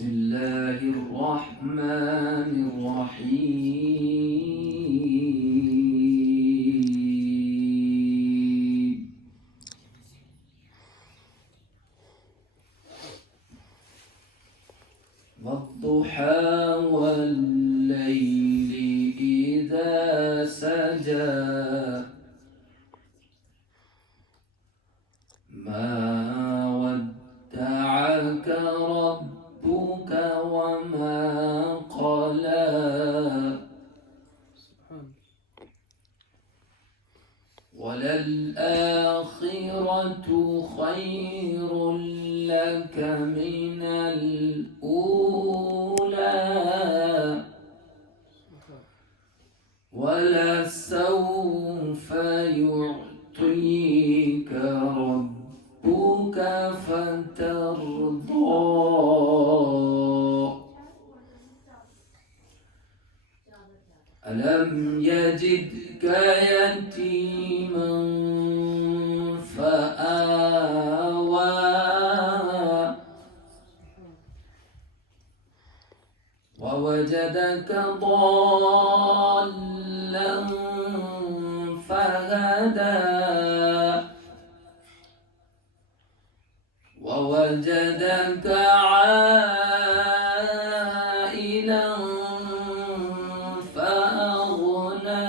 بسم الله الرحمن الرحيم والضحى والليل إذا سجى ما ودعك ربك وما قلى وللآخرة خير لك من الأولى ولسوف يعطيك ربك فترضى ألم يجدك يتيما فآوى ووجدك ضالا فهدى ووجدك عائلا فأغنى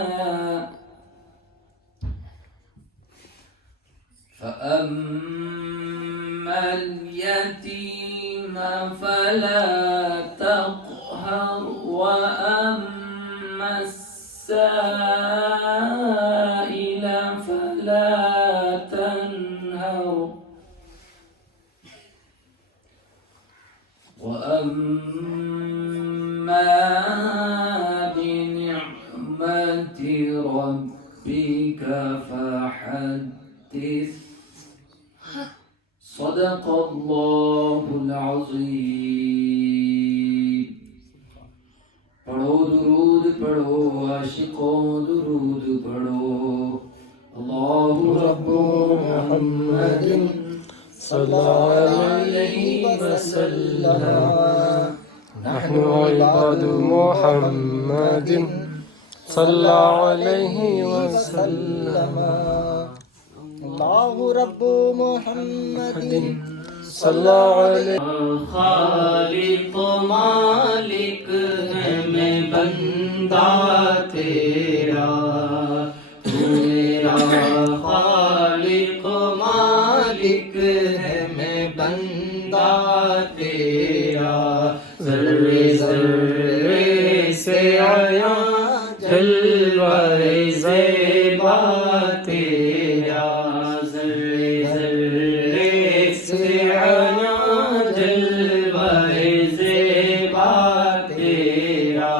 فأما اليتيم فلا تقهر وأما السائل فلا تنهر وأما بنعمة ربك فحدث صدق الله العظيم پڑھو درود پڑھو عاشقوں درود پڑھو اللہ رب محمد صلی اللہ علیہ وسلم نحن عباد محمد صلی اللہ علیہ وسلم اللہ رب محمد صلی اللہ علیہ خالق مالک ہے میں بندہ تیرا تو میرا خالق مالک ہے میں بندہ تیرا ذرے ذرے سے آیا جلوہ زیبا تیرا ذرے ذرے سے آیا جلوہ زیبا تیرا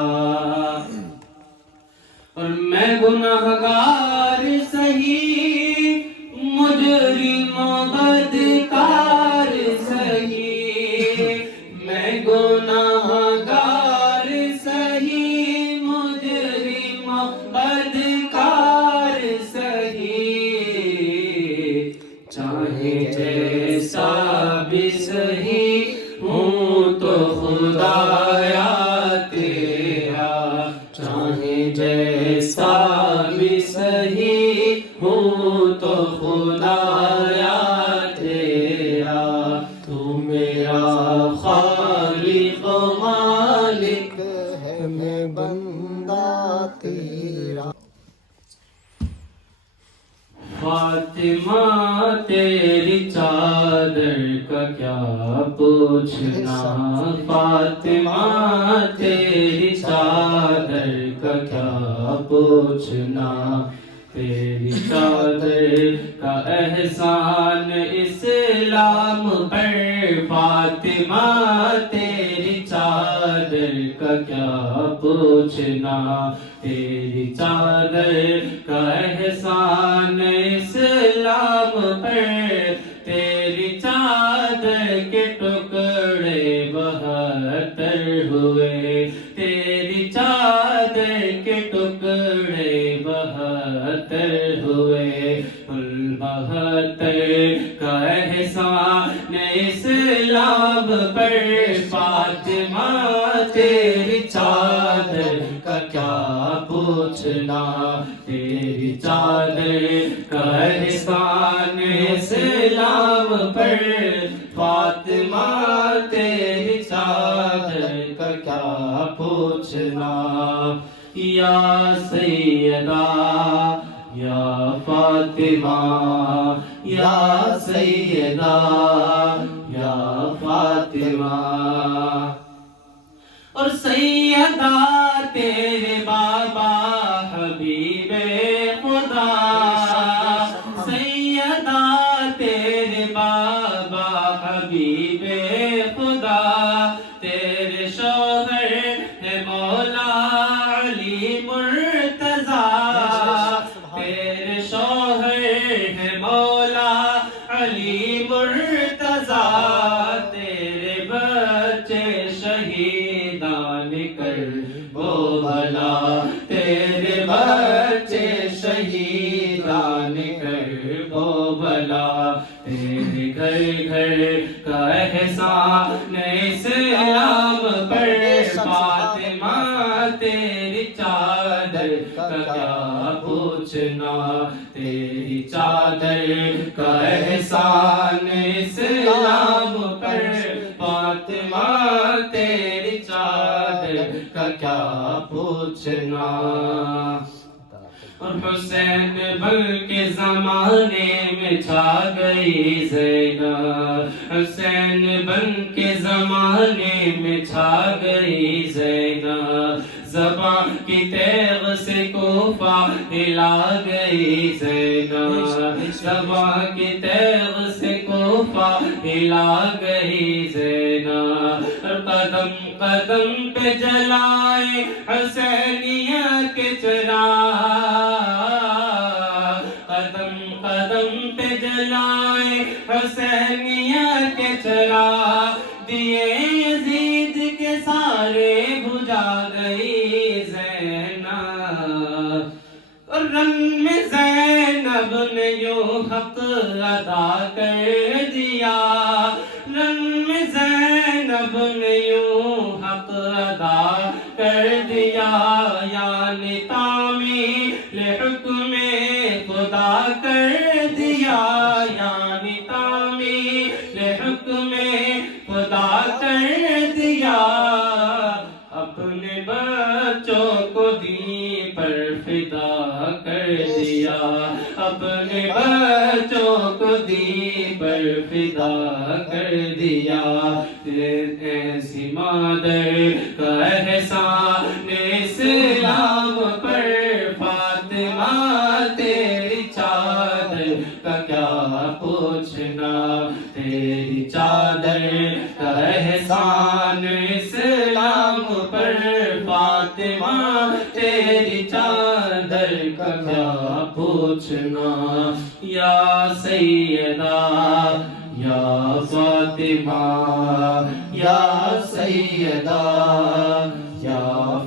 اور میں گناہگار سہی مجرم بدکار سہی میں گناہگار سہی مجرم بدکار سہی چاہے جیسا بھی سہی ہوں تو خدایا تیرا چاہے جیسا بھی سہی ہوں تو خدایا تیرا تو میرا خالق مالک ہے میں بندہ تیرا فاطمہ تیری چادر کا کیا پوچھنا فاطمہ تیری چادر کا کیا پوچھنا تیری چادر کا احسان اسلام پر فاطمہ تیری چادر کا کیا پوچھنا تیری چادر کا احسان اسلام پر تیری چادر کے ٹکڑے 72 ہوئے تیری چادر کے ٹکڑے 72 ہوئے کل 72 کا احسان اسلام پر پر فاطمہ تیری چادر کا کیا پوچھنا تیری چادر کا احسان اسلام پر فاطمہ تیری چادر کا کیا پوچھنا یا سیدہ یا فاطمہ یا سیدہ یا فاطمہ اور سیدہ تیرے بابا حبیب خدا سیدہ تیرے بابا حبیب خدا تیرے شوہر ہے مولا علی مرتضیٰ تیرے شوہر ہے مولا علی مرتضیٰ تیرے بچے شہیدان کر وہ بھلا تیرے بچے شہیدان کر وہ بھلا تیرے گھر گھر کا احسان اسلام پر فاطمہ تیری چادر کا کیا پوچھنا تیری چادر کا احسان اسلام پر فاطمہ تیری چادر کا کیا پوچھنا اور حسین بن کے زمانے میں چھا گئی زینب حسین بن کے زمانے میں چھا گئی زینب زبان کی تیغ سے کوفہ ہلا گئی زینب زبان کی تیغ سے کوفہ ہلا گئی زینب قدم قدم پہ جلائے حسینیہ کے چراغ قدم قدم پہ جلائے حسینیہ کے چراغ دیے یزید کے سارے بجھا گئی زینب اور رنگ میں زینب نے یوں حق ادا کر دیا رنگ میں زینب نے یوں حق ادا کر دیا یعنی تعمیل حکم خدا کر دیا یعنی تعمیل حکم خدا کر دیا اپنے بچوں کو دین پر فدا کر دیا اپنے بچوں کو دین پر فدا کر دیا ایسی مادر کا احسان اسلام پر فاطمہ تیری چادر کا کیا پوچھنا تیری چادر کا احسان اسلام پر فاطمہ تیری چادر کا کیا پوچھنا یا سیدہ یا فاطمہ یا سیدہ یا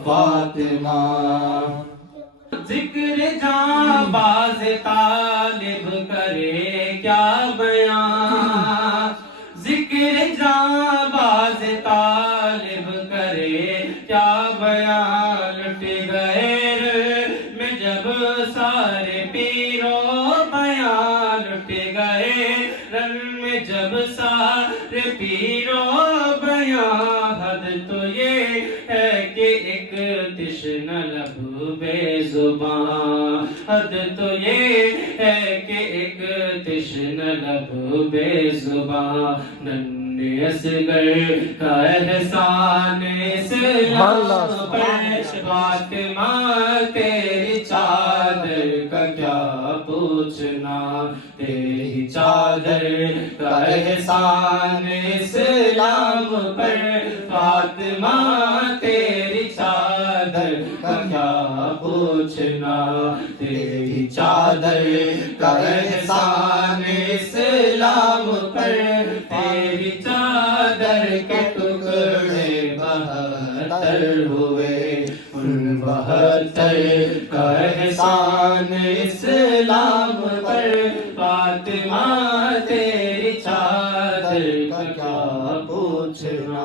فاطمہ ذکر جاں باز طالب کرے کیا بیان ذکر جاں باز طالب کرے کیا بیان لٹ گئے میں جب سارے پیرو بیان لٹ گئے رن میں جب سارے پیرو بیان حد تو یہ ہے کہ ایک تشنہ لب بے زبان حد تو یہ ہے کہ ایک تشنہ لب بے زبان ننھے اصغر کا احسان اسلام پر فاطمہ تیری چادر کا کیا پوچھنا تیری چادر کا احسان اسلام پر فاطمہ تیری چادر کا کیا پوچھنا تیری چادر کا احسان اسلام پر تیری چادر کے ٹکڑے 72 ہوئے ان 72 کا احسان اسلام پر فاطمہ تیری چادر کا کیا پوچھنا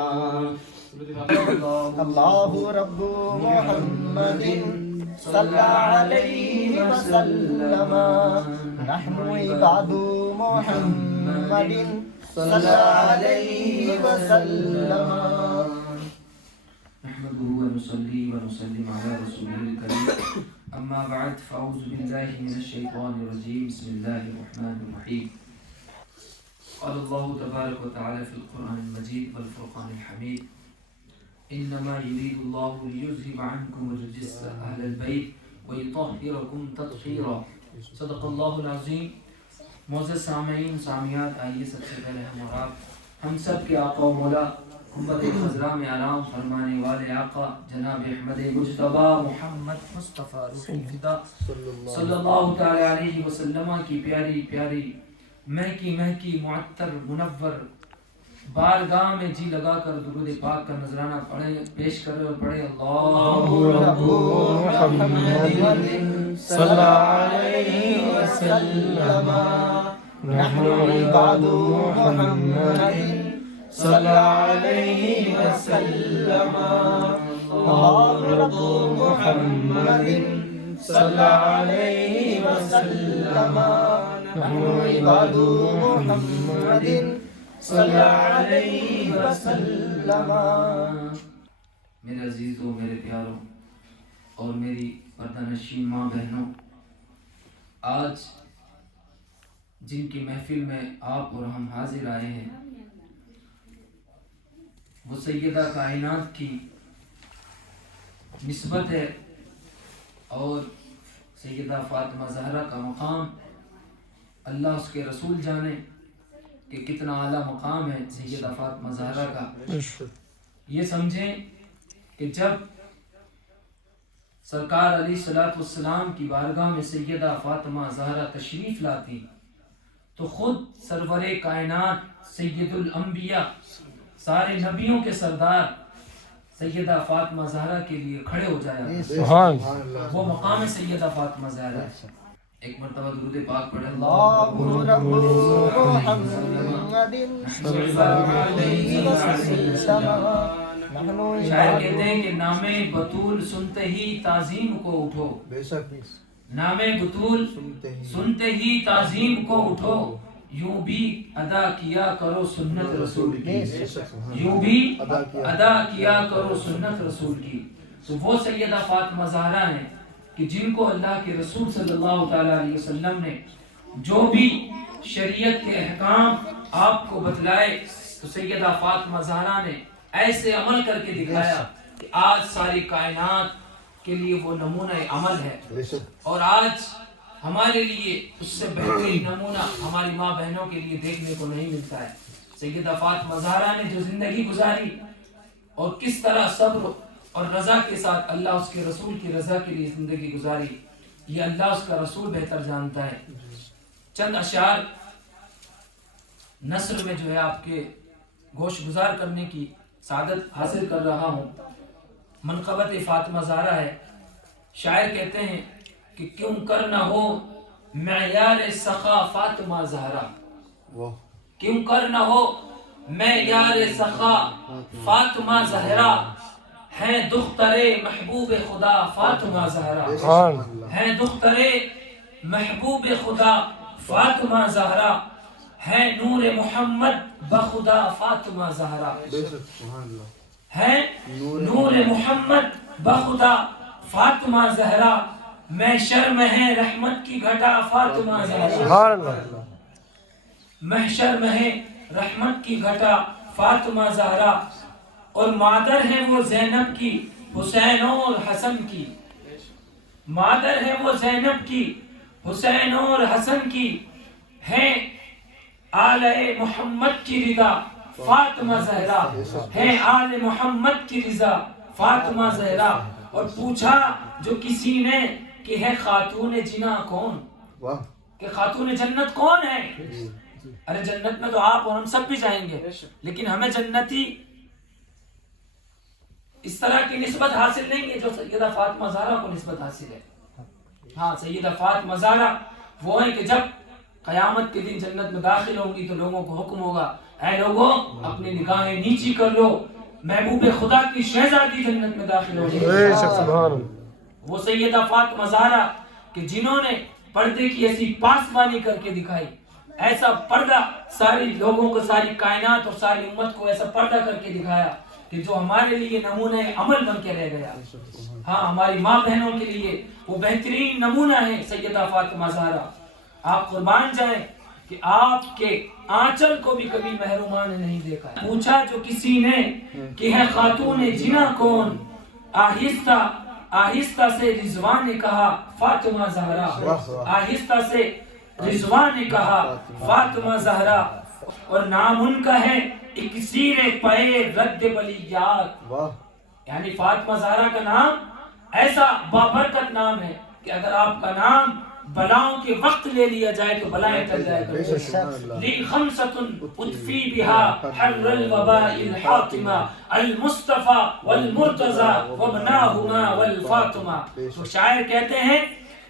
اللہ رب محمد صلی علیہ وسلم نحن عباد محمد صلی علیہ وسلم نحمده ونصلي ونسلم على رسوله الكريم أما بعد فأعوذ بالله من الشيطان الرجيم بسم الله الرحمن الرحيم قال الله تبارك وتعالى في القرآن المجيد والفرقان الحميد إنما يريد الله ليذهب عنكم الرجس أهل البيت ويطهركم تطهيرا صدق الله العظيم. معزز سامعین سامعات، آئیے سب سے پہلے ہم اور آپ ہم سب کے آقا و مولا امت خضراء میں آرام فرمانے والے آقا جناب احمد مجتبی محمد مصطفیٰ روح الفدا صلی اللہ تعالی علیہ وسلم کی پیاری پیاری مہکی مہکی معطر منور بارگاہ میں جی لگا کر درود پاک کا نذرانہ پڑھے پیش کرے اور پڑھے اللہ رب محمد صلی علیہ وسلم نحن عباد محمد صلی علیہ وسلم اللہ رب محمد صلی علیہ وسلم نحن عباد محمد صلی علیہ وسلم. میرے عزیزوں، میرے پیاروں اور میری پردہ نشین ماں بہنوں، آج جن کی محفل میں آپ اور ہم حاضر آئے ہیں وہ سیدہ کائنات کی نسبت ہے اور سیدہ فاطمہ زہرا کا مقام اللہ اس کے رسول جانے کہ کتنا اعلیٰ مقام ہے سیدہ فاطمہ زہرا کا. یہ سمجھیں کہ جب سرکار علیہ الصلوۃ والسلام کی بارگاہ میں سیدہ فاطمہ زہرا تشریف لاتی تو خود سرور کائنات سید الانبیاء سارے نبیوں کے سردار سیدہ فاطمہ زہرا کے لیے کھڑے ہو جایا. وہ مقام سیدہ فاطمہ زہرا. ایک مرتبہ درود پاک پڑھے اللہ رب محمد صلی علیہ وسلم. شاعر کہتے ہیں کہ نام بطول سنتے ہی تعظیم کو اٹھو، نام بطول سنتے ہی تعظیم کو اٹھو، یوں بھی ادا کیا کرو سنت رسول کی، یوں بھی ادا کیا کرو سنت رسول کی. تو وہ سیدہ فاطمہ زہرا ہیں کہ جن کو اللہ کے رسول صلی اللہ تعالی علیہ وسلم نے جو بھی شریعت کے احکام آپ کو بتلائے تو سیدہ فاطمہ زہرا نے ایسے عمل کر کے دکھایا کہ آج ساری کائنات کے لیے وہ نمونہ عمل ہے. اور آج ہمارے لیے اس سے بہترین نمونہ ہماری ماں بہنوں کے لیے دیکھنے کو نہیں ملتا ہے. سیدہ فاطمہ زہرا نے جو زندگی گزاری اور کس طرح صبر اور رضا کے ساتھ اللہ اس کے رسول کی رضا کے لیے زندگی گزاری، یہ اللہ اس کا رسول بہتر جانتا ہے. چند اشعار نثر میں جو ہے آپ کے گوش گزار کرنے کی سعادت حاصل کر رہا ہوں. منقبت فاطمہ زہرا ہے. شاعر کہتے ہیں کہ کیوں کر نہ ہو معیار سخا فاطمہ زہرا، کیوں کر نہ ہو معیار سخا فاطمہ زہرا، ہے دختر محبوب خدا فاطمہ زہرا، ہے دختر محبوب خدا فاطمہ زہرا، ہے نور محمد بخدا فاطمہ زہرا، ہے نور محمد بخدا فاطمہ زہرا، میں شرم ہے رحمت کی گھٹا فاطمہ زہرا، محشر میں ہے رحمت کی گھٹا فاطمہ زہرا. اور مادر ہے وہ زینب کی حسین اور حسن کی، مادر ہے وہ زینب کی حسین اور حسن کی، ہے آل محمد کی رضا فاطمہ زہرا، ہے آل محمد کی رضا فاطمہ زہرا. اور پوچھا جو کسی نے کہ ہے خاتون جنا کون، کہ خاتون جنت کون ہے؟ ارے جنت میں تو آپ اور ہم سب بھی جائیں گے، لیکن ہمیں جنتی اس طرح کی نسبت حاصل نہیں ہے جو سیدہ فاطمہ زہرا کو نسبت حاصل ہے. ہاں سیدہ فاطمہ زہرا وہ ہیں کہ جب قیامت کے دن جنت میں داخل ہوں گی تو لوگوں کو حکم ہوگا اے لوگوں اپنی نگاہیں نیچی کر لو، محبوب خدا کی شہزادی جنت میں داخل ہو بے شک سبحان اللہ. وہ سیدہ فاطمہ زہرا کہ جنہوں نے پردے کی ایسی پاسبانی کر کے دکھائی، ایسا پردہ ساری لوگوں کو، ساری کائنات اور ساری امت کو ایسا پردہ کر کے دکھایا کہ جو ہمارے لیے نمونہ عمل بن کے رہ گیا. ہاں ہماری ماں بہنوں کے لیے وہ بہترین نمونہ ہے سیدہ فاطمہ زہرا. آپ قربان جائیں کہ آپ کے آنچل کو بھی کبھی محرومان نے نہیں دیکھا. پوچھا جو کسی نے کہ ہے خاتون جنا کون، آہستہ آہستہ سے رضوان نے کہا فاطمہ زہرا. آہستہ سے رضوان نے کہا فاطمہ زہرا، اور نام ان کا ہے اکسیر پے رد بلیات. یعنی فاطمہ زہرا کا نام ایسا بابرکت نام ہے کہ اگر آپ کا نام بلاؤں کے وقت لے لیا جائے تو بلائیں ٹل جائے گا. لی خمسۃ اطفی بها حر الوباء الحاطمہ المصطفیٰ والمرتضی وابناہما والفاطمہ. تو شاعر کہتے ہیں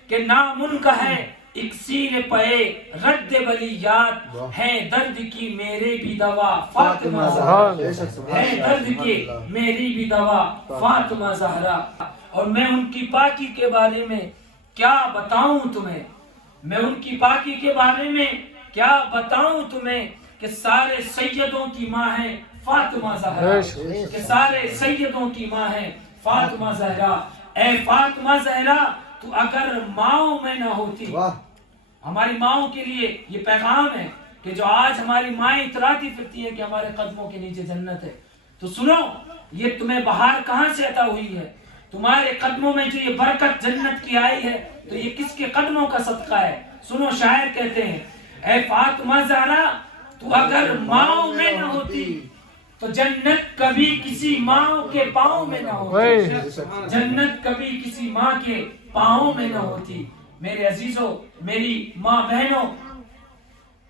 کہ نام ان کا ہے اکسیر پے رد بلیات، ہے درد کی میرے بھی دوا فاطمہ زہرا، ہے درد کی میری بھی دوا فاطمہ زہرا. اور میں ان کی پاکی کے بارے میں کیا بتاؤں تمہیں، میں ان کی پاکی کے بارے میں کیا بتاؤں تمہیں کہ سارے سیدوں کی ماں ہے فاطمہ زہرا، کہ سارے سیدوں کی ماں ہے فاطمہ زہرا. اے فاطمہ زہرا تو اگر ماؤں میں نہ ہوتی. ہماری ماؤں کے لیے یہ پیغام ہے کہ جو آج ہماری مائیں اتراتی پھرتی ہیں کہ ہمارے قدموں کے نیچے جنت ہے، تو سنو یہ تمہیں بہار کہاں سے عطا ہوئی ہے. تمہارے قدموں میں جو یہ برکت جنت کی آئی ہے تو یہ کس کے قدموں کا صدقہ ہے. سنو شاعر کہتے ہیں اے فاطمہ زہرا تو اگر ماؤں میں نہ ہوتی تو جنت کبھی کسی ماں کے پاؤں میں نہ ہوتی، جنت کبھی کسی ماں کے پاؤں میں نہ ہوتی. میرے عزیزوں، میری ماں بہنوں،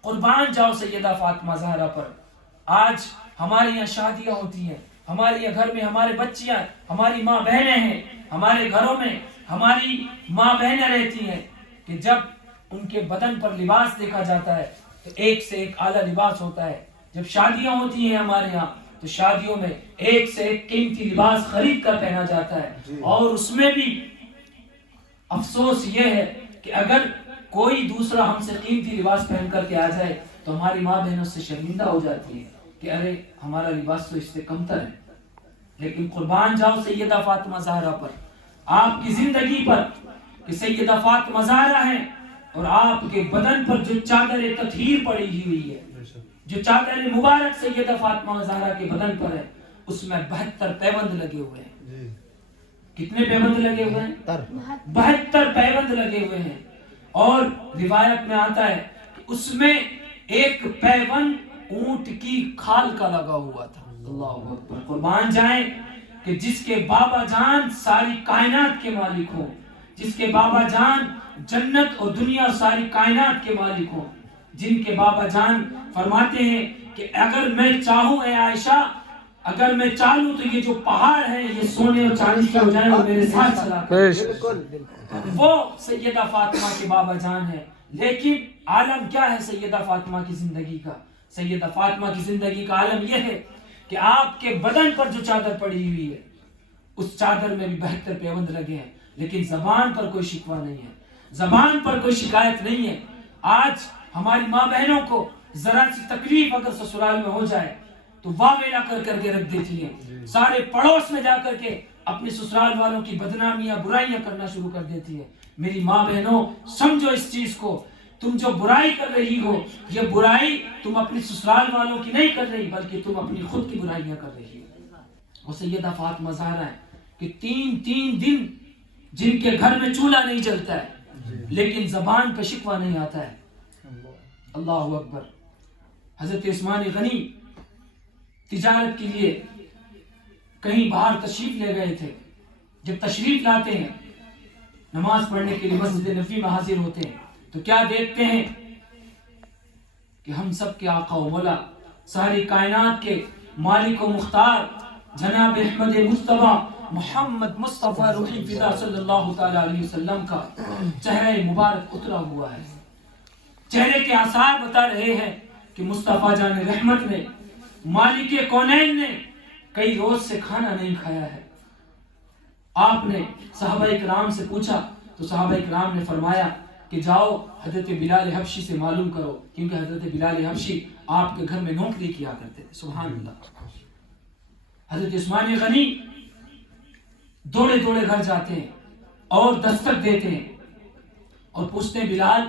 قربان جاؤ سیدہ فاطمہ زہرا پر. آج ہمارے یہاں شادیاں ہوتی ہیں، ہمارے گھر میں ہمارے بچیاں، ہماری ماں بہنیں ہیں، ہمارے گھروں میں ہماری ماں بہنیں رہتی ہیں کہ جب ان کے بدن پر لباس دیکھا جاتا ہے تو ایک سے ایک اعلیٰ لباس ہوتا ہے. جب شادیاں ہوتی ہیں ہمارے یہاں تو شادیوں میں ایک سے ایک قیمتی لباس خرید کر پہنا جاتا ہے. اور اس میں بھی افسوس یہ ہے کہ اگر کوئی دوسرا ہم سے قیمتی لباس پہن کر کے آ جائے تو ہماری ماں بہنوں سے شرمندہ ہو جاتی ہے کہ ارے ہمارا لباس تو اس سے کمتر ہے. لیکن قربان جاؤ سیدہ فاطمہ زہرا پر، آپ کی زندگی پر کہ سیدہ فاطمہ زہرا ہے اور آپ کے بدن پر جو چادر تطہیر پڑی ہوئی ہے، جو چادر مبارک سیدہ فاطمہ زہرا کے بدن پر ہے، اس میں 72 پیوند لگے ہوئے ہیں. کتنے پیوند لگے ہوئے ہیں؟ 72 پیوند لگے ہوئے ہیں. اور روایت میں آتا ہے کہ اس میں ایک پیوند اونٹ کی کھال کا لگا ہوا تھا. اللہ اکبر. قربان جائیں کہ جس کے بابا جان ساری کائنات کے مالک ہوں، جس کے بابا جان جنت اور دنیا اور ساری کائنات کے مالک ہوں، جن کے بابا جان فرماتے ہیں کہ اگر میں چاہوں اے عائشہ، اگر میں چاہوں تو یہ جو پہاڑ ہے یہ سونے اور چاندی کے ہو جائیں اور میرے ساتھ چلا کر. وہ سیدہ فاطمہ کے بابا جان ہے. لیکن عالم کیا ہے سیدہ فاطمہ کی زندگی کا؟ سیدہ فاطمہ کی زندگی کا عالم یہ ہے کہ آپ کے بدن پر جو چادر پڑی ہوئی ہے اس چادر میں بھی 72 پیوند لگے ہیں، لیکن زبان پر کوئی شکوہ نہیں ہے، زبان پر کوئی شکایت نہیں ہے. آج ہماری ماں بہنوں کو ذرا سی تکلیف اگر سسرال میں ہو جائے تو واویلا کر کر کے رکھ دیتی ہیں، سارے پڑوس میں جا کر کے اپنے سسرال والوں کی بدنامیاں برائیاں کرنا شروع کر دیتی ہے. میری ماں بہنوں سمجھو اس چیز کو، تم جو برائی کر رہی ہو یہ برائی تم اپنی سسرال والوں کی نہیں کر رہی بلکہ تم اپنی خود کی برائیاں کر رہی ہو. وہ سیدہ فاطمہ زہرا ہے کہ 3 دن جن کے گھر میں چولہا نہیں جلتا ہے لیکن زبان پہ شکوہ نہیں آتا ہے. اللہ اکبر. حضرت عثمان غنی تجارت کے لیے کہیں باہر تشریف لے گئے تھے. جب تشریف لاتے ہیں نماز پڑھنے کے لیے مسجد نبوی میں حاضر ہوتے ہیں تو کیا دیکھتے ہیں کہ ہم سب کے آقا و مولا، ساری کائنات کے مالک و مختار جناب احمد مصطفیٰ محمد مصطفیٰ روحی فدا صلی اللہ تعالی علیہ وسلم کا چہرہ مبارک اترا ہوا ہے. چہرے کے آثار بتا رہے ہیں کہ مصطفیٰ جان رحمت نے، مالک کونین نے کئی روز سے کھانا نہیں کھایا ہے۔ آپ نے صحابہ کرام سے پوچھا تو صحابہ کرام نے فرمایا کہ جاؤ حضرت بلال حبشی سے معلوم کرو، کیونکہ حضرت بلال حبشی آپ کے گھر میں نوکری کیا کرتے تھے۔ سبحان اللہ۔ حضرت عثمان غنی دوڑے دوڑے گھر جاتے ہیں اور دستک دیتے ہیں اور پوچھتے ہیں بلال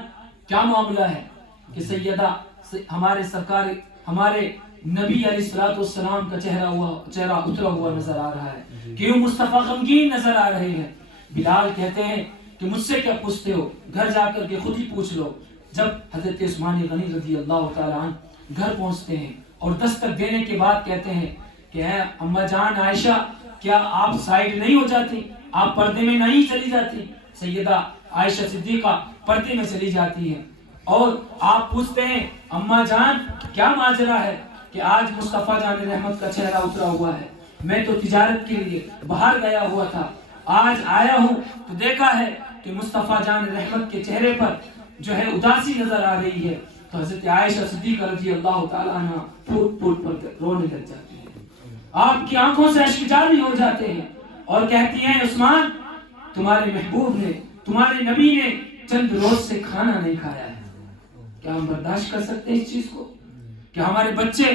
کیا معاملہ ہے؟ کہ سیدہ ہمارے سرکار ہمارے نبی علیہ السلام کا چہرہ اترا ہوا نظر آ رہا ہے، کیوں مصطفیٰ غمگین نظر آ رہے ہیں؟ بلال کہتے ہیں کہ مجھ سے کیا پوچھتے ہو، گھر جا کر کے خود ہی پوچھ لو۔ جب حضرت عثمان غنی رضی اللہ تعالیٰ عنہ گھر پہنچتے ہیں اور دستک دینے کے بعد کہتے ہیں کہ اے اماں جان عائشہ، کیا آپ سائیڈ نہیں ہو جاتی؟ آپ پردے میں نہیں چلی جاتی؟ سیدہ عائشہ صدیقہ پردے میں چلی جاتی ہے اور آپ پوچھتے ہیں اماں جان کیا ماجرا ہے کہ آج مصطفیٰ جان رحمت کا چہرہ اترا ہوا ہے؟ میں تو تجارت کے لیے باہر گیا ہوا تھا، آج آیا ہوں تو دیکھا ہے کہ مصطفیٰ جان رحمت کے چہرے پر جو ہے اداسی نظر آ رہی ہے۔ تو حضرت عائشہ صدیقہ رضی اللہ تعالیٰ عنہ پھوٹ پھوٹ پر رونے لگ جاتی ہے، آپ کی آنکھوں سے اشک جاری ہو جاتے ہیں اور کہتی ہیں عثمان تمہارے محبوب نے، تمہارے نبی نے چند روز سے کھانا نہیں کھایا ہے، کیا ہم برداشت کر سکتے ہیں اس چیز کو؟ کہ ہمارے بچے،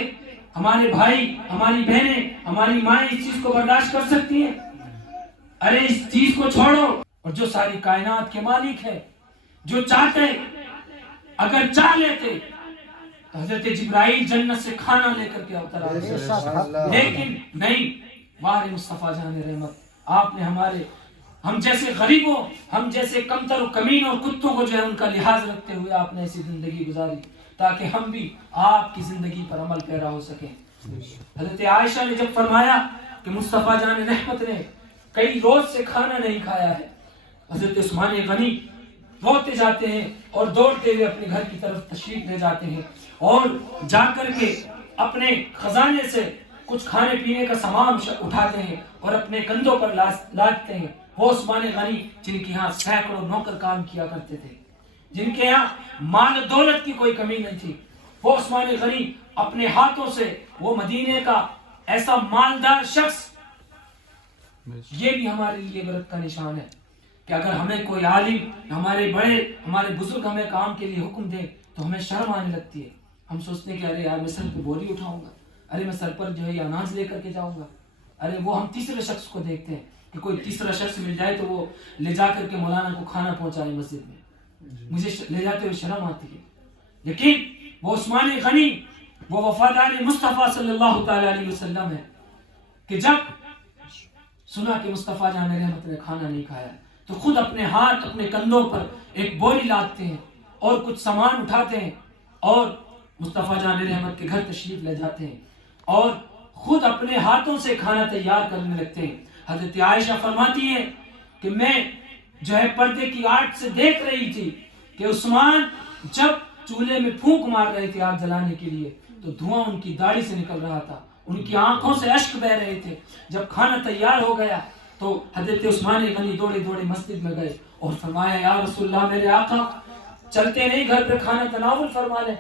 ہمارے بھائی، ہماری بہنیں، ہماری مائیں اس چیز کو برداشت کر سکتی ہیں؟ ارے اس چیز کو چھوڑو، اور جو ساری کائنات کے مالک ہے، جو چاہتے اگر چاہ لیتے تو حضرت جبرائیل جنت سے کھانا لے کر کے اتر آتے، لیکن نہیں، وار مصطفیٰ جان رحمت آپ نے ہم جیسے غریبوں، ہم جیسے کمتر و کمینوں اور کتوں کو جو ہے ان کا لحاظ رکھتے ہوئے آپ نے ایسی زندگی گزاری تاکہ ہم بھی آپ کی زندگی پر عمل پیرا ہو سکیں۔ حضرت عائشہ نے جب فرمایا کہ مصطفیٰ جان رحمت نے کئی روز سے کھانا نہیں کھایا ہے، حضرت عثمان غنی روتے جاتے ہیں اور دوڑتے ہوئے اپنے گھر کی طرف تشریف لے جاتے ہیں اور جا کر کے اپنے خزانے سے کچھ کھانے پینے کا سامان اٹھاتے ہیں اور اپنے کندھوں پر لادتے ہیں۔ وہ عثمان غنی جن کے یہاں سینکڑوں نوکر کام کیا کرتے تھے، جن کے یہاں مال دولت کی کوئی کمی نہیں تھی، وہ عثمان غنی اپنے ہاتھوں سے، وہ مدینے کا ایسا مالدار شخص، یہ بھی ہمارے لیے عبرت کا نشان ہے کہ اگر ہمیں کوئی عالم، ہمارے بڑے، ہمارے بزرگ ہمیں کام کے لیے حکم دے تو ہمیں شرم آنے لگتی ہے۔ ہم سوچتے ہیں کہ ارے یار میں سر پہ بوری اٹھاؤں گا، ارے میں سر پر جو ہے اناج لے کر کے جاؤں گا، ارے وہ ہم تیسرے شخص کو دیکھتے ہیں کہ کوئی تیسرا شخص مل جائے تو وہ لے جا کر کے مولانا کو کھانا پہنچائے مسجد میں، مجھے لے جاتے ہوئے شرم آتی ہے۔ لیکن وہ عثمان غنی، وہ وفادار مصطفیٰ صلی اللہ تعالی علیہ وسلم ہے کہ جب سنا کہ مصطفیٰ جان رحمت نے کھانا نہیں کھایا تو خود اپنے ہاتھ، اپنے کندھوں پر ایک بوری لادتے ہیں اور کچھ سامان اٹھاتے ہیں اور مصطفیٰ جان رحمت کے گھر تشریف لے جاتے ہیں اور خود اپنے ہاتھوں سے کھانا تیار کرنے لگتے ہیں۔ حضرت عائشہ فرماتی ہے کہ میں جو ہے پردے کی آڑ سے دیکھ رہی تھی کہ عثمان جب چولہے میں پھونک مار رہے تھے آگ جلانے کے لیے تو دھواں ان کی داڑھی سے نکل رہا تھا، ان کی آنکھوں سے اشک بہ رہے تھے۔ جب کھانا تیار ہو گیا تو حضرت عثمان غنی دوڑے دوڑے مسجد میں گئے اور فرمایا یا رسول اللہ میرے آقا چلتے نہیں گھر پہ کھانا تناول فرما لیں۔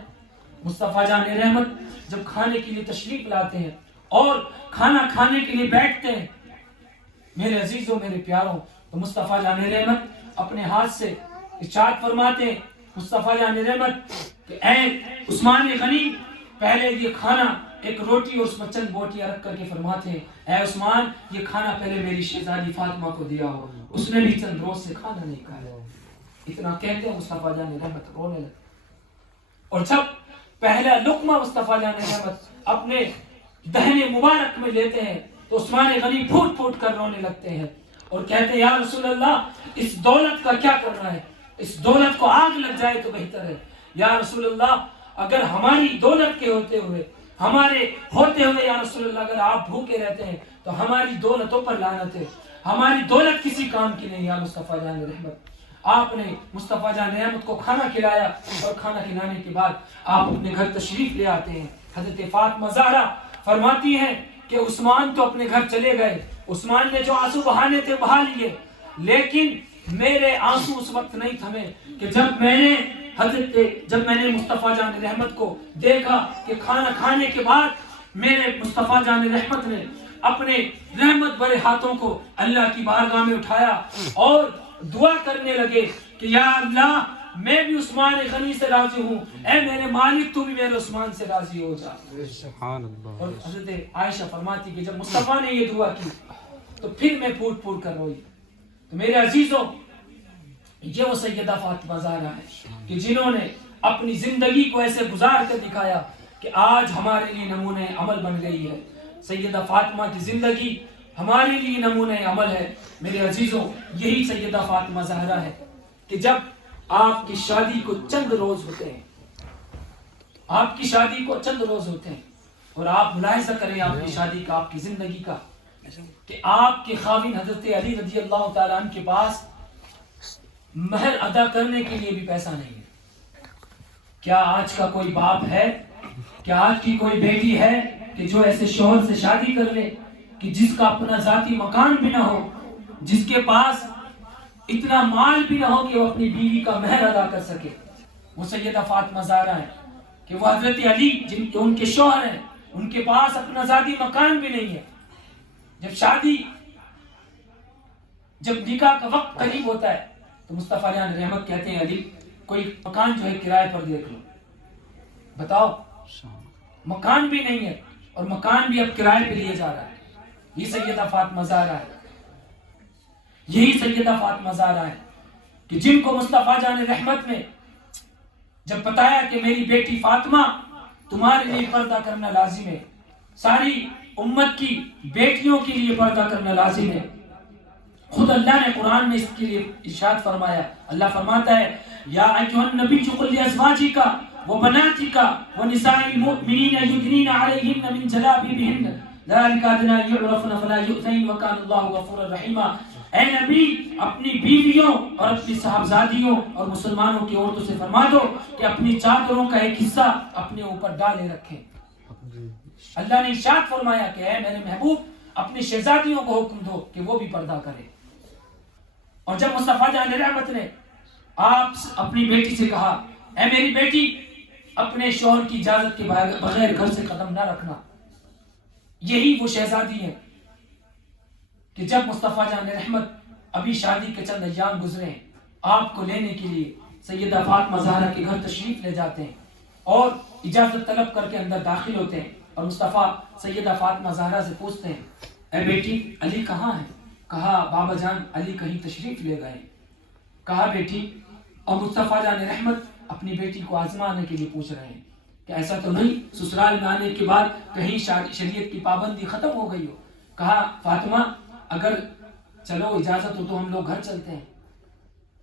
مصطفیٰ جان رحمت جب کھانے کے لیے تشریف لاتے ہیں اور کھانا کھانے کے لیے بیٹھتے ہیں میرے عزیزوں، میرے پیاروں، تو مصطفیٰ جان رحمت اپنے ہاتھ سے ارشاد فرماتے ہیں، مصطفیٰ جان رحمت کہ اے عثمان غنی، پہلے یہ کھانا ایک روٹی اور اس میں چند بوٹیاں رکھ کر کے فرماتے ہیں اے عثمان یہ کھانا پہلے میری شہزادی فاطمہ کو دیا ہو، اس نے بھی چند روز سے کھانا نہیں کھایا۔ اتنا کہتے ہیں مصطفیٰ جان رحمت رونے لگے، اور جب پہلا لقمہ مصطفیٰ جان رحمت اپنے دہنے مبارک میں لیتے ہیں تو عثمان غنی پھوٹ پھوٹ کر رونے لگتے ہیں اور کہتے ہیں یا رسول اللہ اس دولت کا کیا کرنا ہے، اس دولت کو آگ لگ جائے تو بہتر ہے۔ یا رسول اللہ اگر ہماری دولت کے ہوتے ہوئے، ہمارے ہوتے ہوئے یا رسول اللہ اگر آپ بھوکے رہتے ہیں تو ہماری دولتوں پر لعنت ہے، ہماری دولت کسی کام کی نہیں۔ یا مصطفیٰ جان رحمت آپ نے مصطفیٰ جان رحمت کو کھانا کھلایا اور کھانا کھلانے کے بعد آپ اپنے گھر تشریف لے آتے ہیں۔ حضرت فاطمہ زہرا فرماتی ہیں کہ عثمان تو اپنے گھر چلے گئے، عثمان نے جو آنسو بہانے تھے بہا لیے، لیکن میرے آنسو اس وقت نہیں تھمے کہ جب میں نے جب میں نے مصطفیٰ جان رحمت کو دیکھا کہ کھانا کھانے کے بعد میرے مصطفیٰ جان رحمت نے اپنے رحمت بھرے ہاتھوں کو اللہ کی بارگاہ میں اٹھایا اور دعا کرنے لگے کہ یا اللہ میں بھی عثمان غنی سے راضی ہوں، اے میرے مالک تو بھی میرے عثمان سے راضی ہو جا۔ اور حضرت عائشہ فرماتی کہ جب مصطفیٰ نے یہ دعا کی تو پھر میں پھوٹ پھوٹ کر روئی۔ تو میرے عزیزوں، یہ وہ سیدہ فاطمہ زہرا ہے کہ جنہوں نے اپنی زندگی کو ایسے گزار کر دکھایا کہ آج ہمارے لیے نمونہ عمل بن گئی ہے۔ سیدہ فاطمہ کی زندگی ہمارے لیے نمونہ عمل ہے۔ میرے عزیزوں، یہی سیدہ فاطمہ زہرا ہے کہ جب آپ کی شادی کو چند روز ہوتے ہیں، آپ کی شادی کو چند روز ہوتے ہیں، اور آپ ملاحظہ کریں آپ کی شادی کا، آپ کی زندگی کا، کہ آپ کے خاوند حضرت علی رضی اللہ تعالیٰ عنہ کے پاس مہر ادا کرنے کے لیے بھی پیسہ نہیں ہے۔ کیا آج کا کوئی باپ ہے، کیا آج کی کوئی بیٹی ہے کہ جو ایسے شوہر سے شادی کر لے کہ جس کا اپنا ذاتی مکان بھی نہ ہو، جس کے پاس اتنا مال بھی نہ ہو کہ وہ اپنی بیوی کا مہر ادا کر سکے؟ وہ سیدہ فاطمہ زہرا ہے کہ وہ حضرت علی جن کے ان کے شوہر ہیں، ان کے پاس اپنا ذاتی مکان بھی نہیں ہے۔ جب نکاح کا وقت قریب ہوتا ہے تو مصطفیٰ جان رحمت کہتے ہیں علی کوئی مکان جو ہے کرائے پر دیکھ لو۔ بتاؤ، مکان بھی نہیں ہے اور مکان بھی اب کرائے پہ لیے جا رہا ہے۔ یہ سیدہ فاطمہ زہرا ہے، یہی سیدہ فاطمہ زہرا ہے کہ جن کو مصطفیٰ جان رحمت نے جب بتایا کہ میری بیٹی فاطمہ تمہارے لیے پردہ کرنا لازم ہے، ساری امت کی بیٹیوں کے لیے پردہ کرنا لازم ہے۔ خود اللہ نے قرآن میں اس کے لیے ارشاد فرمایا، اللہ فرماتا ہے یا ایھا النبی قل لازواجک وبناتک ونساء المؤمنین یدنین علیہن من جلابیبہن ذلک ادنی ان یعرفن فلا یؤذین وکان اللہ غفورا رحیما۔ اے نبی، اپنی بیویوں اور اپنی صاحبزادیوں اور مسلمانوں کی عورتوں سے فرما دو کہ اپنی چادروں کا ایک حصہ اپنے اوپر ڈالے رکھیں۔ اللہ نے ارشاد فرمایا کہ اے میرے محبوب، اپنی شہزادیوں کو حکم دو کہ وہ بھی پردہ کرے۔ اور جب مصطفیٰ جان رحمت نے آپ اپنی بیٹی سے کہا اے میری بیٹی، اپنے شوہر کی اجازت کے بغیر گھر سے قدم نہ رکھنا، یہی وہ شہزادی ہیں کہ جب مصطفیٰ جان رحمت ابھی شادی کے چند ایام گزرے ہیں، آپ کو لینے کے لیے سیدہ فاطمہ زہرا کے گھر تشریف لے جاتے ہیں اور اجازت طلب کر کے اندر داخل ہوتے ہیں، اور مصطفیٰ سیدہ فاطمہ زہرا سے پوچھتے ہیں اے بیٹی علی کہاں ہے؟ کہا بابا جان علی کہیں تشریف لے گئے۔ کہا بیٹی، اور مصطفیٰ جان رحمت اپنی بیٹی کو آزمانے کے لیے پوچھ رہے ہیں کہ ایسا تو نہیں سسرال میں آنے کے بعد کہیں شریعت کی پابندی ختم ہو گئی ہو؟ کہا فاطمہ اگر چلو اجازت ہو تو ہم لوگ گھر چلتے ہیں۔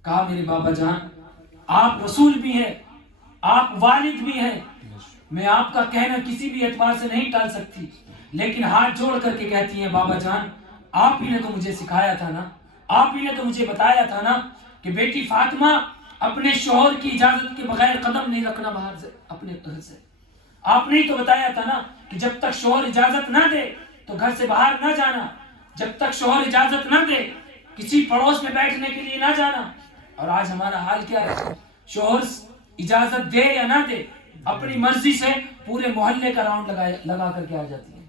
کہا میرے بابا جان آپ رسول بھی ہیں، آپ والد بھی ہیں، میں آپ کا کہنا کسی بھی اعتبار سے نہیں ٹال سکتی، لیکن ہاتھ جوڑ کر کے کہتی ہیں بابا جان آپ ہی نے تو مجھے سکھایا تھا نا، آپ ہی نے تو مجھے بتایا تھا نا کہ بیٹی فاطمہ اپنے شوہر کی اجازت کے بغیر قدم نہیں رکھنا باہر سے اپنے گھر سے۔ آپ نے تو بتایا تھا نا کہ جب تک شوہر اجازت نہ دے تو گھر سے باہر نہ جانا، جب تک شوہر اجازت نہ دے کسی پڑوس میں بیٹھنے کے لیے نہ جانا۔ اور آج ہمارا حال کیا ہے؟ شوہر اجازت دے یا نہ دے اپنی مرضی سے پورے محلے کا راؤنڈ لگا کر کے آ جاتی ہے۔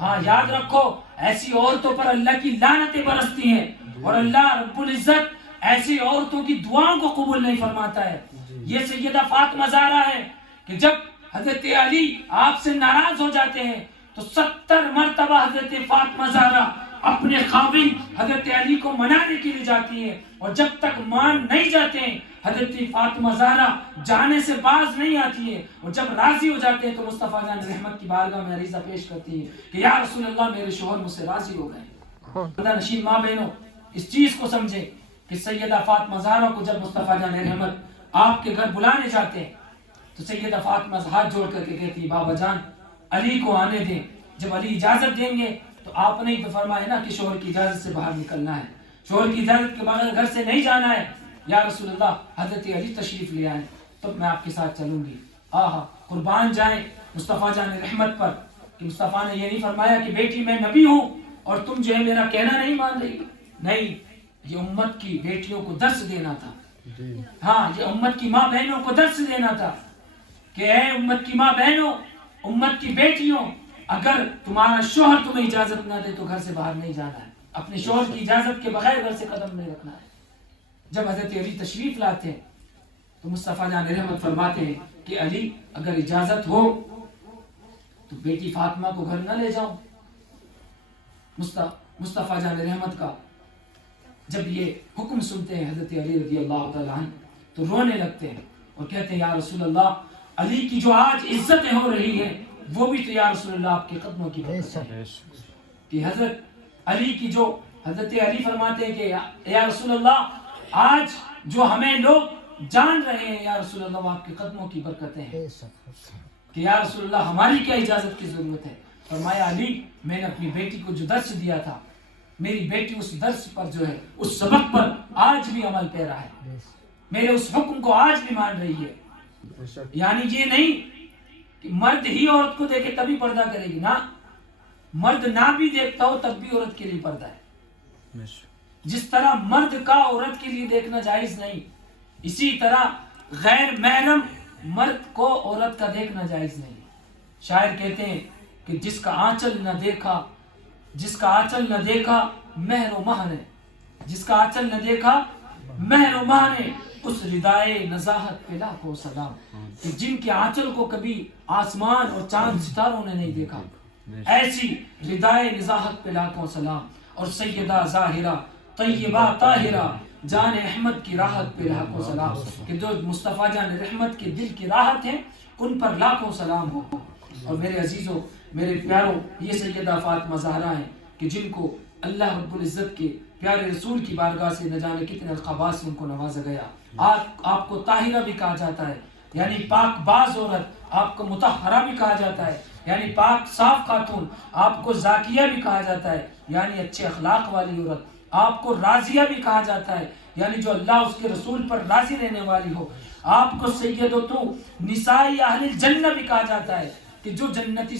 ہاں یاد رکھو، ایسی عورتوں پر اللہ کی لعنتیں برستی ہیں اور اللہ رب العزت ایسی عورتوں کی دعاؤں کو قبول نہیں فرماتا ہے۔ یہ سیدہ فاطمہ زہرا ہے کہ جب حضرت علی آپ سے ناراض ہو جاتے ہیں تو 70 مرتبہ حضرت فاطمہ زہرا اپنے خاوند حضرت علی کو منانے کے لیے جاتی ہیں، اور جب تک مان نہیں جاتے ہیں حضرت فاطمہ زہرا جانے سے باز نہیں آتی ہے، اور جب راضی ہو جاتے ہیں تو مصطفیٰ جان رحمت کی بارگاہ میں عریضہ پیش کرتی ہے کہ یا رسول اللہ میرے شوہر مجھ سے راضی ہو گئے۔ خدا نشین ماں بہنوں اس چیز کو سمجھیں کہ سیدہ فاطمہ زہرا کو جب مصطفیٰ جان رحمت آپ کے گھر بلانے جاتے ہیں تو سیدہ فاطمہ ہاتھ جوڑ کر کے کہتی ہے بابا جان علی کو آنے دیں، جب علی اجازت دیں گے تو آپ نے ہی تو فرمایا نا کہ شوہر کی اجازت سے باہر نکلنا ہے، شوہر کی اجازت کے بغیر گھر سے نہیں جانا ہے۔ یا رسول اللہ حضرت علی تشریف لے آئیں تو میں آپ کے ساتھ چلوں گی۔ آہا قربان جائیں مصطفیٰ جان رحمت پر کہ مصطفیٰ نے یہ نہیں فرمایا کہ بیٹی میں نبی ہوں اور تم جو ہے میرا کہنا نہیں مان رہی، نہیں، یہ امت کی بیٹیوں کو درس دینا تھا ہاں یہ امت کی ماں بہنوں کو درس دینا تھا کہ اے امت کی ماں بہنوں، امت کی بیٹیوں، اگر تمہارا شوہر تمہیں اجازت نہ دے تو گھر سے باہر نہیں جانا ہے، اپنے شوہر کی اجازت کے بغیر گھر سے قدم نہیں رکھنا ہے۔ جب حضرت علی تشریف لاتے ہیں تو مصطفیٰ جان رحمت فرماتے ہیں کہ علی اگر اجازت ہو تو بیٹی فاطمہ کو گھر نہ لے جاؤ۔ مصطفیٰ جان رحمت کا جب یہ حکم سنتے ہیں حضرت علی رضی اللہ تعالیٰ عنہ تو رونے لگتے ہیں اور کہتے ہیں یا رسول اللہ، علی کی جو آج عزتیں ہو رہی ہیں وہ بھی تو یا رسول اللہ آپ کے قدموں کی برکت ہے۔ کہ حضرت علی کی جو حضرت علی فرماتے ہیں کہ یا رسول اللہ آج جو ہمیں لوگ جان رہے ہیں یا رسول اللہ وہ آپ کے قدموں کی برکتیں ہیں۔ کہ یا رسول اللہ ہماری کیا اجازت کی ضرورت ہے؟ فرمایا علی میں نے اپنی بیٹی کو جو درس دیا تھا، میری بیٹی اس درس پر جو ہے اس سبق پر آج بھی عمل پیرا ہے، میرے اس حکم کو آج بھی مان رہی ہے۔ یعنی یہ نہیں کہ مرد ہی عورت کو دیکھے تبھی پردہ کرے گی، نہ، مرد نہ بھی دیکھتا ہو تب بھی عورت کے لیے پردہ ہے۔ جس طرح مرد کا عورت کے لیے دیکھنا جائز نہیں، اسی طرح غیر محرم مرد کو عورت کا دیکھنا جائز نہیں۔ شاعر کہتے ہیں کہ جس کا آنچل نہ دیکھا، جس کا آنچل نہ دیکھا مہر و ماہ نے، جس کا آنچل نہ دیکھا مہر و ماہ نے، اس ردائے نزاہت پہ لاکھوں سلام۔ کہ جن کے آنچل کو کبھی آسمان اور چاند ستاروں نے نہیں دیکھا، ایسی ردائے نزاہت پہ لاکھوں سلام۔ اور سیدہ ظاہرہ طیبہ طاہرہ جان احمد کی راحت پہ لاکھوں سلام۔ کہ جو مصطفیٰ جان رحمت کے دل کی راحت ہیں ان پر لاکھوں سلام ہو۔ اور میرے عزیزوں، میرے پیاروں، یہ سیدہ فاطمہ زہرا ہیں کہ جن کو اللہ رب العزت کے پیارے رسول کی بارگاہ سے نہ جانے کتنے القابات سے ان کو نوازا گیا۔ آپ کو طاہرہ بھی کہا جاتا ہے، یعنی پاک باز عورت، آپ کو مطہرہ بھی کہا جاتا ہے، یعنی پاک صاف خاتون، آپ کو زاکیہ بھی کہا جاتا ہے، یعنی اچھے اخلاق والی عورت، آپ کو راضیہ بھی کہا جاتا ہے، یعنی جو اللہ اس کے رسول پر راضی رہنے والی ہو۔ آپ کو سیدۃ نساء اہل الجنہ بھی کہا جاتا ہے کہ جو جنتی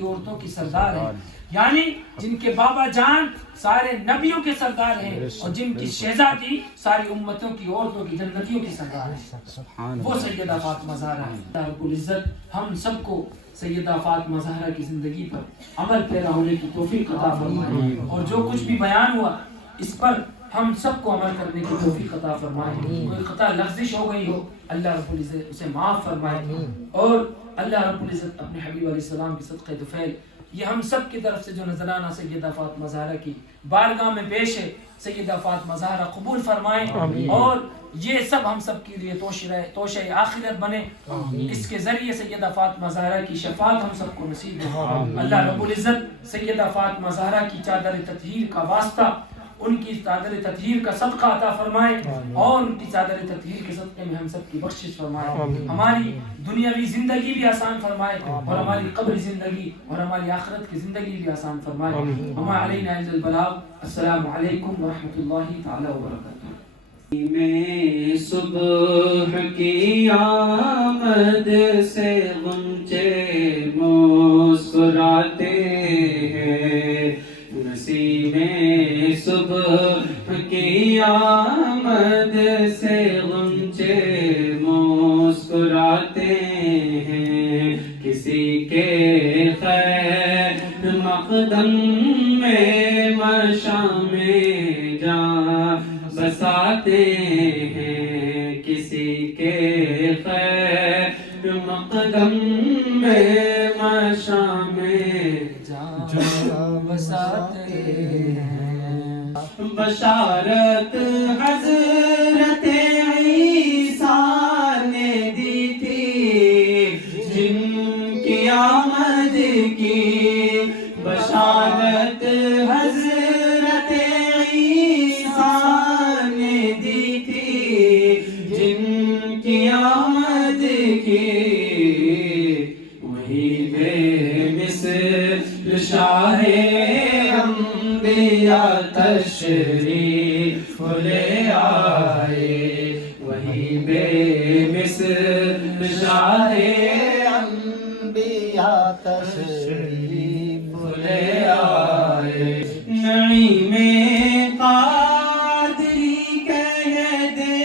عورتوں کی سردار ہیں، یعنی جن کے بابا جان سارے نبیوں کے سردار ہیں اور جن کی شہزادی ساری امتوں کی عورتوں کی جنتیوں کی سردار ہیں، وہ سیدہ فاطمہ زہرا ہے۔ اللہ رب العزت ہم سب کو سیدہ فاطمہ زہرا کی زندگی پر عمل پیرا ہونے کی توفیق عطا فرمائے، اور جو کچھ بھی بیان ہوا اس پر ہم سب کو عمل کرنے کی توفیق عطا فرمائے۔ کوئی خطا لغزش ہو گئی ہو اللہ رب العزت اسے معاف فرمائے، اور اللہ رب العزت اپنے حبیب علیہ السلام کے صدقہ طفیل یہ ہم سب کی طرف سے جو نذرانہ سیدہ فاطمہ زہرا کی بارگاہ میں پیش ہے، سیدہ فاطمہ زہرا قبول فرمائیں، اور یہ سب ہم سب کے لیے توشہ آخرت بنے۔ اس کے ذریعے سیدہ فاطمہ زہرا کی شفاعت ہم سب کو نصیب ہو۔ اللہ رب العزت سیدہ فاطمہ زہرا کی چادر تطہیر کا واسطہ، ان کی چادر تطہیر کا صدقہ عطا فرمائے، اور ان کی چادر تطہیر کے صدقے میں ہم سب کی بخشش فرمائے، ہماری دنیاوی زندگی بھی آسان فرمائے، اور ہماری قبر زندگی اور ہماری آخرت کی زندگی بھی آسان فرمائے۔ وما علینا الا البلاغ۔ السلام علیکم ورحمۃ اللہ تعالی وبرکاتہ۔ میں صبح کی آمد سے غنچے مسکراتے ہیں، نسیمیں صبح کی آمد سے غنچے مسکراتے ہیں، کسی کے خیر مقدم میں مشام جاں بساتے ہیں، کسی کے خیر مقدم میں مشام جاں بساتے ہیں۔ بشارت حضرت عیسیٰ نے دی تھی جن کی آمد کی، بشارت حضرت عیسیٰ نے دی تھی جن کی آمد کی، وہی بے مثل شاہ انبیاء تشریف لے آئے، وہی بے مثل شاہ انبیاء تشریف لے آئے، نعیم قادری کہہ دے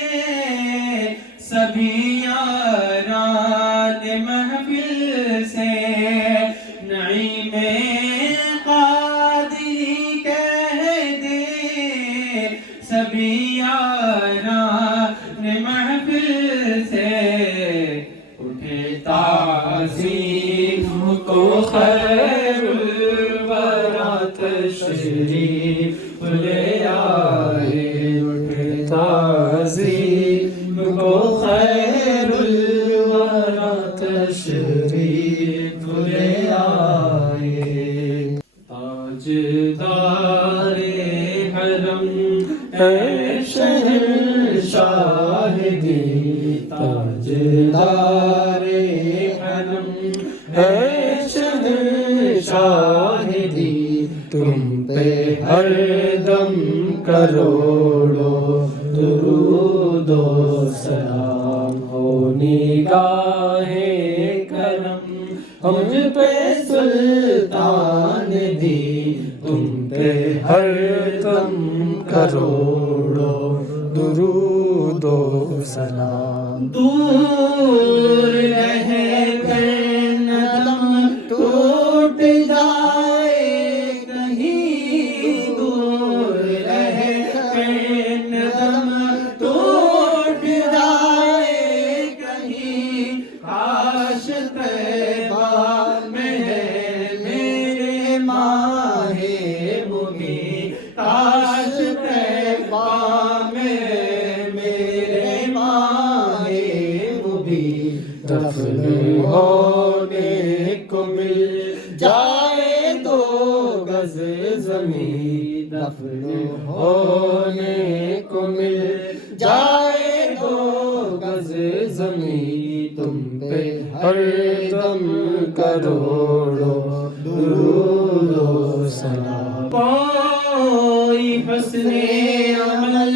سبھی یاران محفل سے اٹھے تعظیم کو خیر الورا تشریف لے آئے اٹھے تعظیم کو خیر الورا تشریف لے آئے تاجدار حرم اے شہنشاہ دی تاجدار حرم اے شہنشاہ دی تم پہ ہر دم کروڑوں درود و سلام ہو نگاہ کرم مجھ پہ سلطان دی تم پہ ہر دم کروڑوں درود و سلام دور رہ کر ندم ٹوٹ جائے کہیں دور رہ کر ندم ٹوٹ جائے کہیں کاش طیبہ میں ہے میرے ماہ مبین کاش طیبہ میں میرے ماہ مبین دفن ہونے کو مل جائے دو گز زمین دفن ہونے کو مل جائے دو گز زمین تم پہ ہر دم کروڑوں درود و سلام کوئی حسن عمل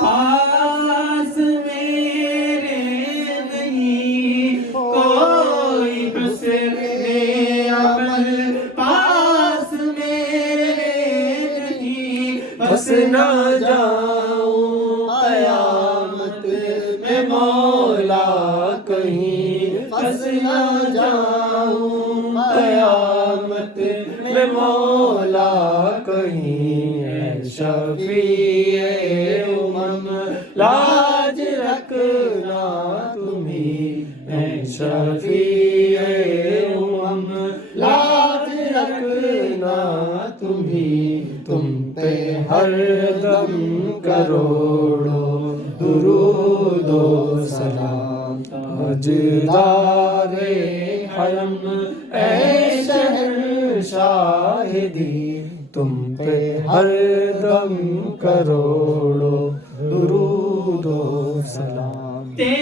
پاس میرے نہیں کوئی حسن عمل پاس میرے نہیں بس نہ جاؤں قیامت میں مولا کہیں بس نہ جاؤں قیامت میں مولا کہیں اے شفیع امم لاج رکھنا تمہیں اے شفیع امم لاج رکھنا تمہیں تم پہ ہر دم کروڑوں درود و سلام تاجدار حرم اے شہنشاہ دی تم پہ ہر دم کروڑوں درود و سلام تیری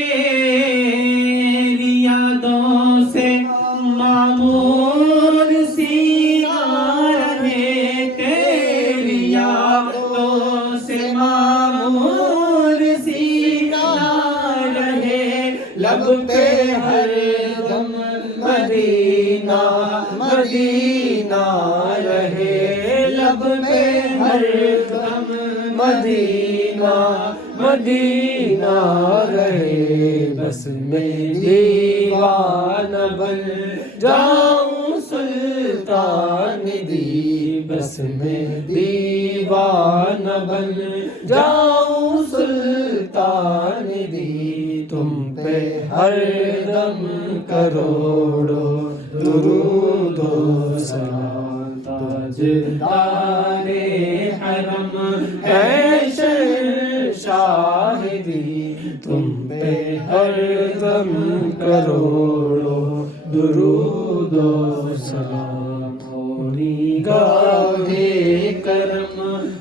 یادوں سے معمور سینا رہے تیری یادوں سے معمور سینا رہے لب پہ ہر دم مدینہ مدینہ رہے لب پہ ہر دم مدینہ مدینہ رہے بس میں دیوانہ بن جاؤں سلطان دی بس میں دیوانہ بن جاؤں سلطان دی تم پہ ہر دم کروڑوں درود و سلام تاجدار حرم اے شہنشاہ دی تم پہ ہر دم کروڑوں درود و سلام ہو نگاہ کرم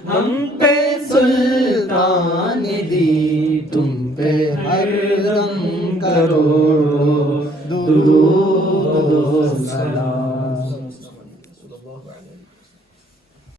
ہم پہ سلطان دی تم پہ ہر دم کروڑوں درود و سلام